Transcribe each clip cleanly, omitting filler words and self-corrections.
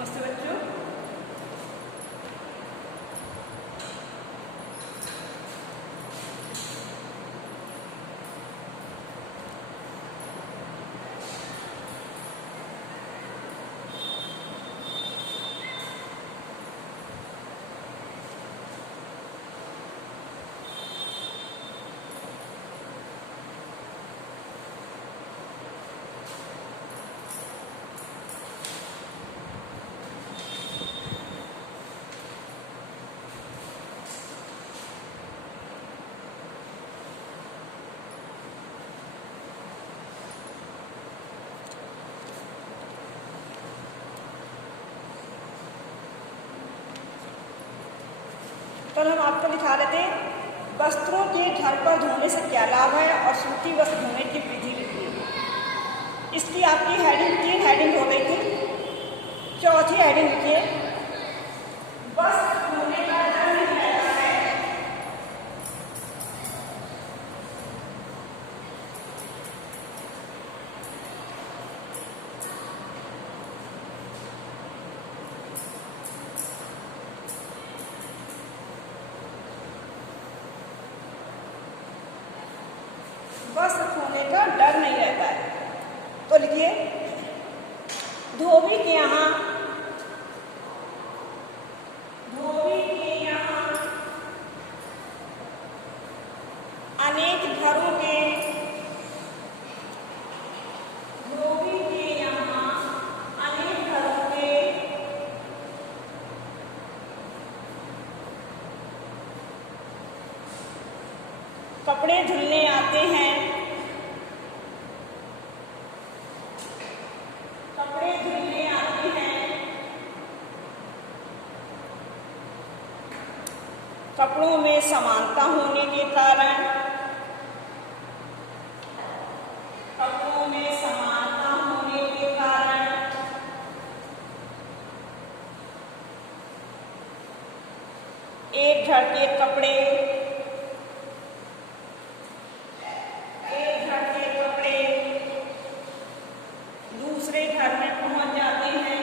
नमस्ते बच्चों। कल हम आपको दिखा रहे थे वस्त्रों के घर पर धोने से क्या लाभ है और सूती वस्त्र धोने की विधि लिखी। इसकी आपकी हेडिंग 3 हेडिंग हो गई थी। चौथी हेडिंग लिखिए, वस्त्र धोने का डर नहीं रहता है। वस्त्र धोने का डर नहीं रहता है। तो लिखिए, धोबी के यहाँ अनेक घरों के कपड़े धुलने आते हैं। कपड़ों में समानता होने के कारण एक घर के कपड़े दूसरे घर में पहुंच जाते हैं।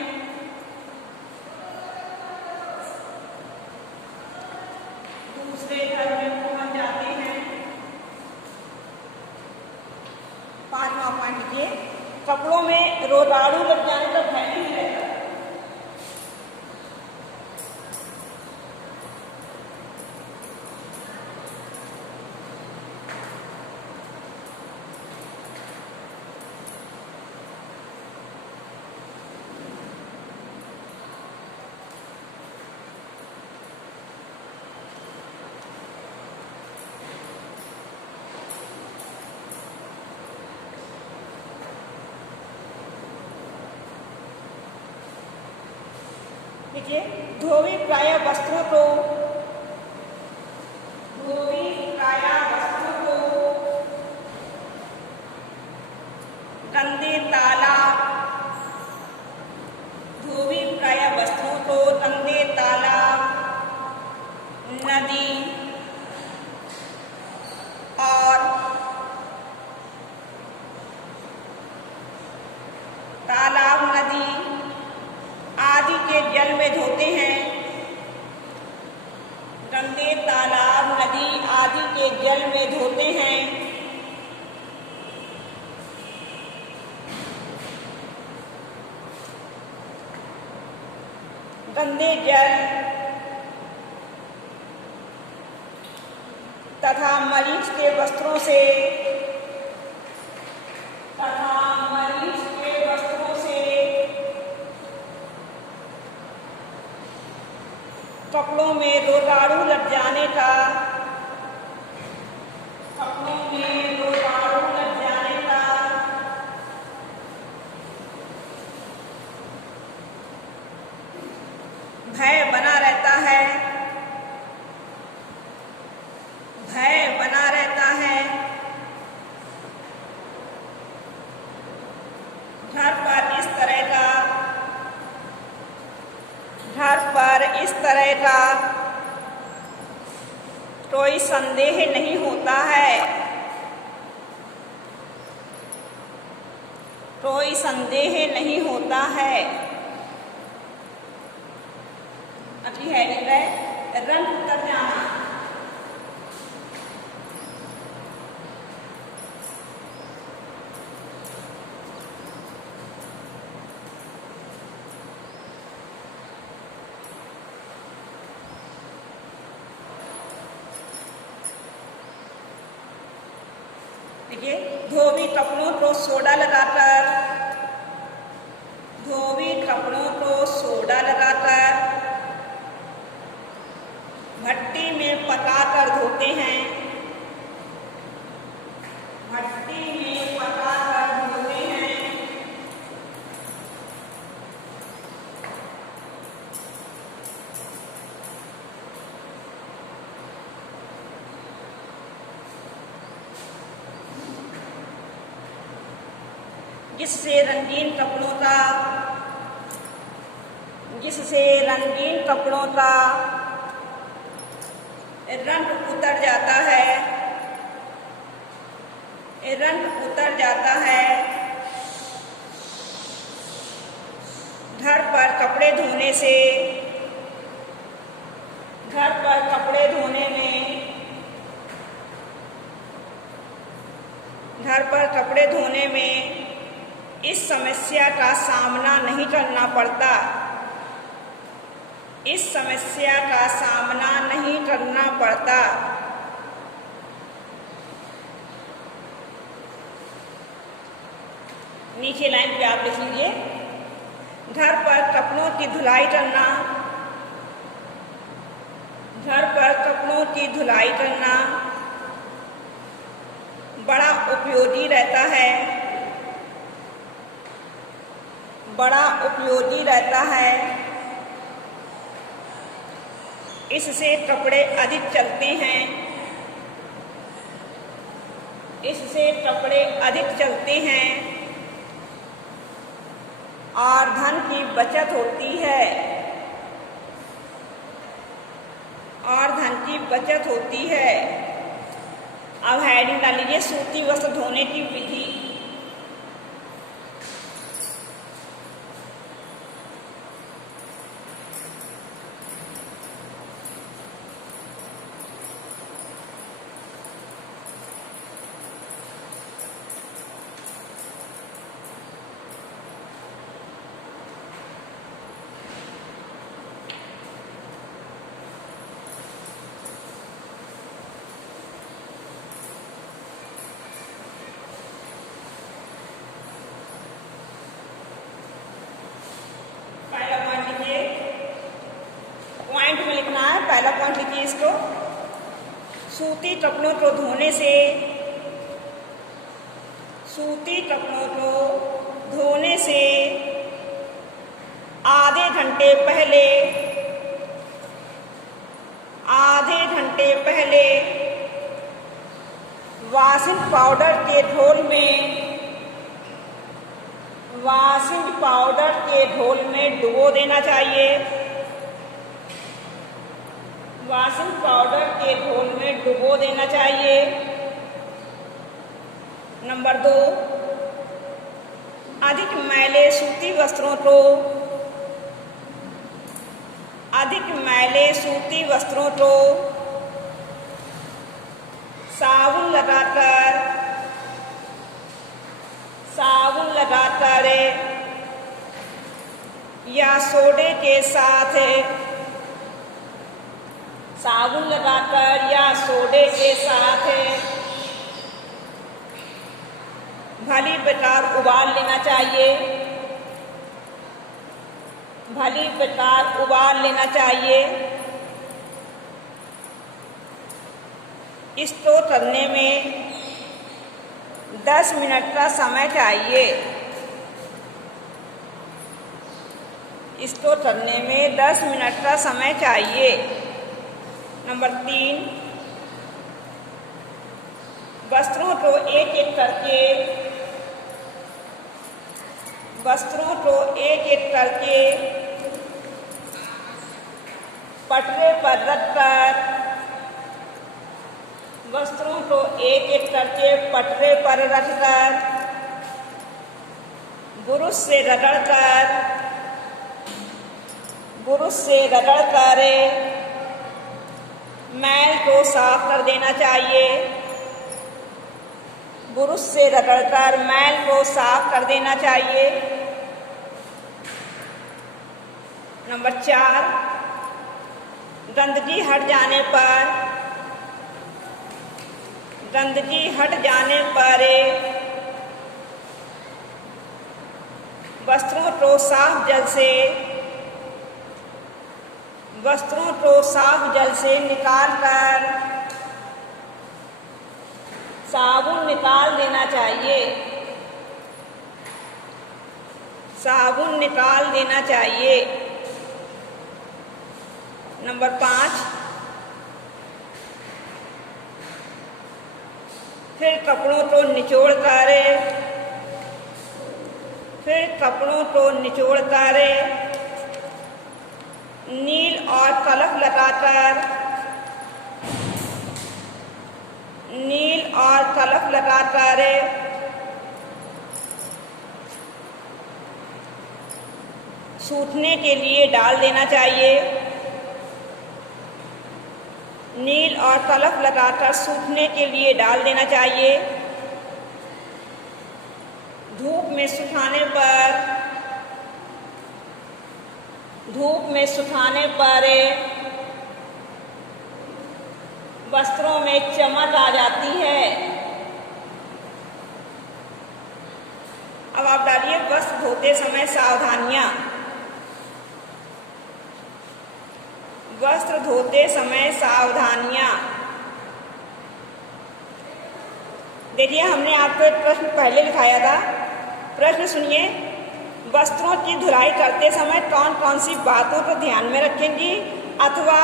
पांचवा पॉइंट लिखिए, कपड़ों में रोदाड़ू लग जाने का भय नहीं रहता। देखिए, धोबी प्रायः वस्त्रों को गंदे तालाब नदी और तालाब नदी आदि के जल में धोते हैं। गंदे तालाब नदी आदि के जल में धोते हैं। गंदे जल तथा मरीच के वस्त्रों से कपड़ों में रोगाणु लग जाने का भय बना रहता है। घर पर इस तरह का कोई संदेह नहीं होता है। कोई संदेह नहीं होता है। दूसरी हेडिंग है रंग उतर जाना। देखिए, धोबी कपड़ों को सोडा लगाकर, धोबी कपड़ों को सोडा लगाकर भट्टी में पकाकर धोते हैं, भट्टी में पकाकर धोते हैं। जिससे रंगीन कपड़ों का, जिससे रंगीन कपड़ों का रंग उतर जाता है, रंग उतर जाता है। घर पर कपड़े धोने से, घर पर कपड़े धोने में, घर पर कपड़े धोने में इस समस्या का सामना नहीं करना पड़ता, इस समस्या का सामना नहीं करना पड़ता। नीचे लाइन पे आप लिख लीजिए, घर पर कपड़ों की धुलाई करना, घर पर कपड़ों की धुलाई करना बड़ा उपयोगी रहता है, बड़ा उपयोगी रहता है। इससे कपड़े अधिक चलते हैं, इससे कपड़े अधिक चलते हैं और धन की बचत होती है, और धन की बचत होती है। अब हेडिंग डाल लीजिए, सूती वस्त्र धोने की विधि। पहला पॉइंट लिखिए इसको, सूती कपड़ों को धोने से, सूती कपड़ों को धोने से आधे घंटे पहले, आधे घंटे पहले वॉशिंग पाउडर के घोल में, वॉशिंग पाउडर के घोल में डुबो देना चाहिए, वॉशिंग पाउडर के घोल में डुबो देना चाहिए। नंबर 2, अधिक मैले सूती वस्त्रों को, अधिक मैले सूती वस्त्रों को साबुन लगाकर, साबुन लगाकर या सोडे के साथ, साबुन लगाकर या सोडे के साथ भली प्रकार उबाल लेना चाहिए, भली प्रकार उबाल लेना चाहिए। इसको करने में 10 मिनट का समय चाहिए, इसको करने में 10 मिनट का समय चाहिए। नंबर 3, वस्त्रों को एक एक करके, वस्त्रों को एक एक करके पटरे पर रखकर, वस्त्रों को एक एक करके पटरे पर रखकर बुरुश से रगड़कर ब्रश से रगड़कर मैल को साफ कर देना चाहिए। ब्रश से रगड़कर मैल को साफ कर देना चाहिए। नंबर 4, गंदगी हट जाने पर वस्त्रों को साफ जल से निकालकर साबुन निकाल देना चाहिए। साबुन निकाल देना चाहिए। नंबर 5, फिर कपड़ों को निचोड़कर नील और कलफ लगाकर सूखने के लिए डाल देना चाहिए। नील और कलफ लगाकर सूखने के लिए डाल देना चाहिए। धूप में सुखाने पर वस्त्रों में चमक आ जाती है। अब आप डालिए वस्त्र धोते समय सावधानियां। वस्त्र धोते समय सावधानियां। देखिए, हमने आपको एक प्रश्न पहले लिखाया था। प्रश्न सुनिए, वस्त्रों की धुलाई करते समय कौन कौन सी बातों को ध्यान में रखेंगी, अथवा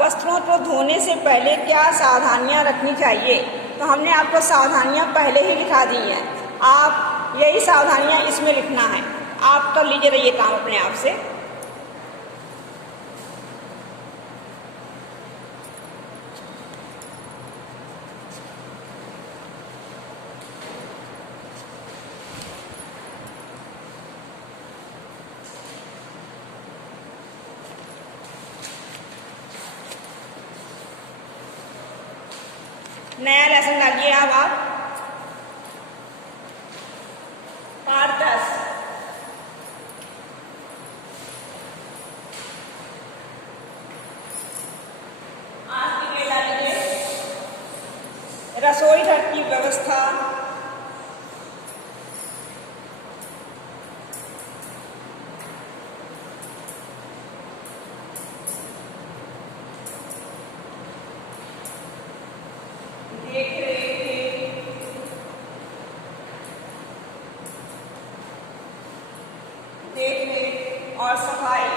वस्त्रों को धोने से पहले क्या सावधानियां रखनी चाहिए। तो हमने आपको सावधानियां पहले ही लिखा दी हैं। आप यही सावधानियां इसमें लिखना है। आप कर लीजिए ये काम अपने आप से। नया लेसन डालिए अब आप। पाठ 10, आज की डेट डालिए। रसोई घर की व्यवस्था। देखरेख और सफाई।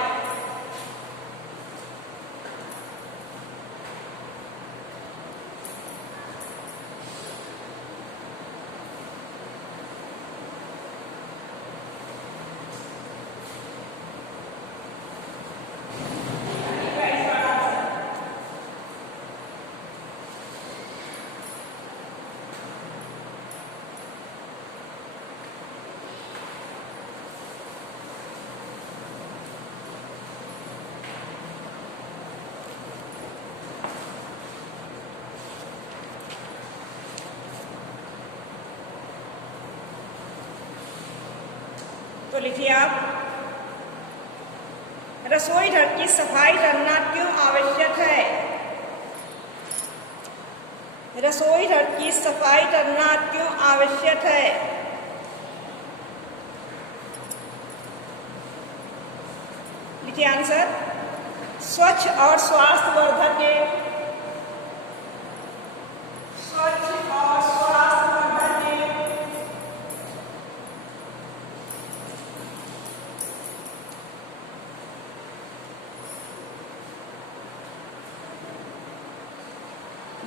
तो लिखिए आप, रसोई घर की सफाई करना क्यों आवश्यक है। रसोई घर की सफाई करना क्यों आवश्यक है। लिखिए आंसर, स्वच्छ और स्वास्थ्यवर्धक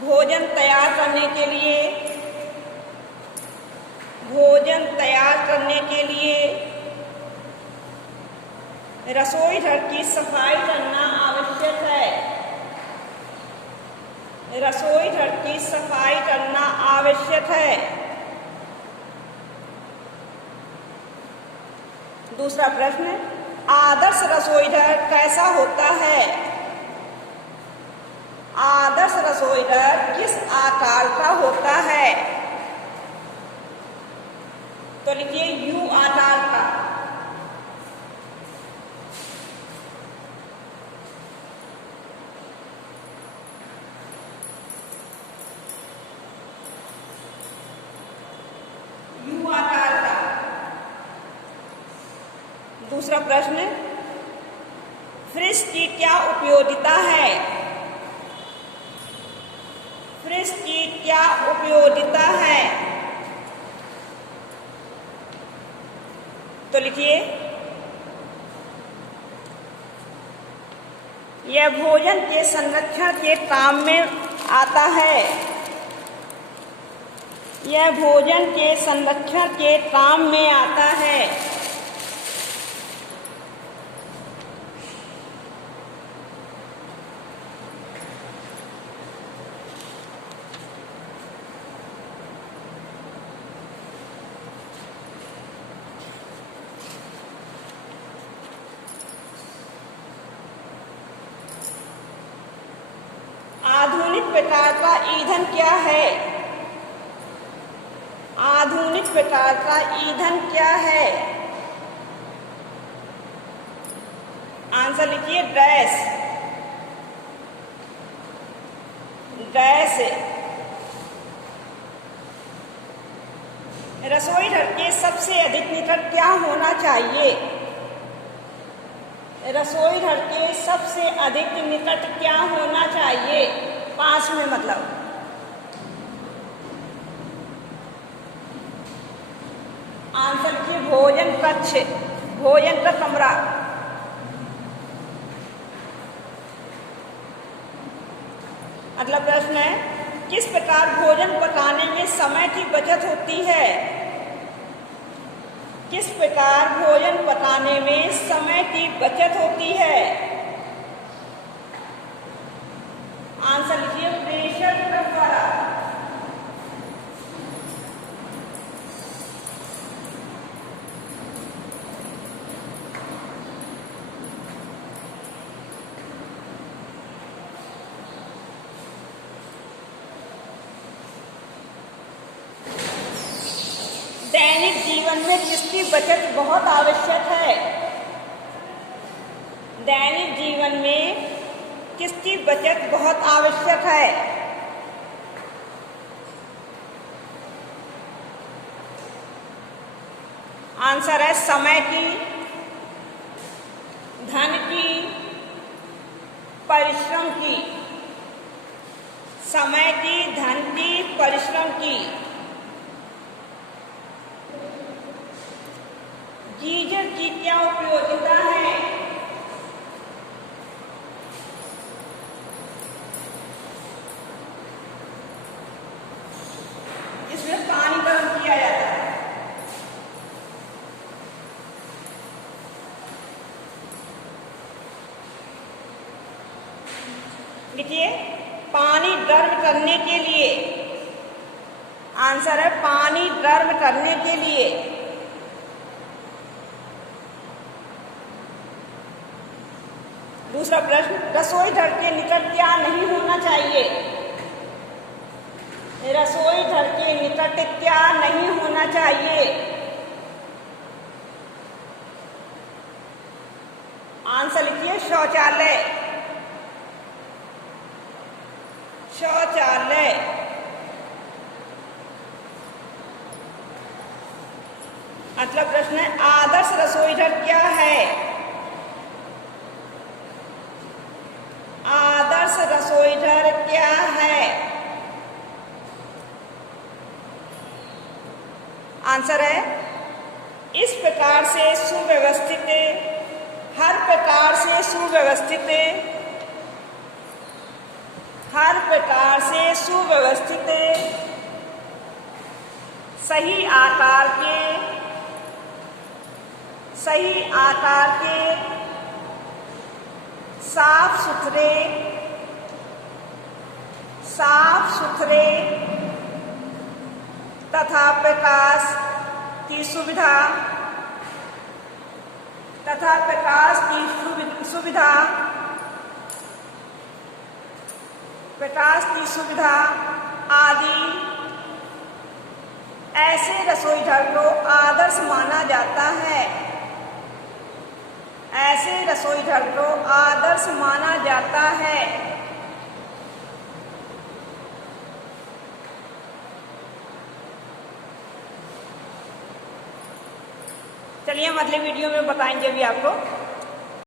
भोजन तैयार करने के लिए रसोई घर की सफाई करना आवश्यक है। रसोई घर की सफाई करना आवश्यक है। दूसरा प्रश्न, आदर्श रसोईघर कैसा होता है? आदर्श रसोईघर किस आकार का होता है? तो लिखिए यू आकार का। यू आकार का। दूसरा प्रश्न, फ्रिज की क्या उपयोगिता है? फ्रिज की क्या उपयोगिता है? तो लिखिए यह भोजन के संरक्षण के काम में आता है। यह भोजन के संरक्षण के काम में आता है। आधुनिक प्रकार का ईंधन क्या है? आधुनिक प्रकार का ईंधन क्या है? आंसर लिखिए गैस। गैस। रसोई घर के सबसे अधिक निकट क्या होना चाहिए? रसोई घर के सबसे अधिक निकट क्या होना चाहिए? पास में मतलब। आंसर की भोजन कक्ष, भोजन का कमरा। अगला प्रश्न है, किस प्रकार भोजन पकाने में समय की बचत होती है? किस प्रकार भोजन पकाने में समय की बचत होती है? आंसर लिखिए प्रेशर कुकर द्वारा। दैनिक जीवन में किसकी बचत बहुत आवश्यक है? दैनिक जीवन में किसकी बचत बहुत आवश्यक है? आंसर है समय की, धन की, परिश्रम की। समय की, धन की, परिश्रम की। गीजर की क्या उपयोगिता है? इसमें पानी गर्म किया जाता है। लिखिए पानी गर्म करने के लिए। आंसर है पानी गर्म करने के लिए। दूसरा प्रश्न, रसोई घर के निकट क्या नहीं होना चाहिए? रसोई घर के निकट क्या नहीं होना चाहिए? आंसर लिखिए शौचालय। शौचालय। अगला प्रश्न है, आदर्श रसोई घर क्या है? आदर्श रसोई घर क्या है? आंसर है इस प्रकार से सुव्यवस्थित, हर प्रकार से सुव्यवस्थित, हर प्रकार से सुव्यवस्थित, सही आकार के, सही आकार के, साफ सुथरे, साफ सुथरे तथा प्रकाश की सुविधा, तथा प्रकाश की सुविधा आदि ऐसे रसोई घर को आदर्श माना जाता है। ऐसे रसोई घर को आदर्श माना जाता है। चलिए हम अगले वीडियो में बताएंगे भी आपको।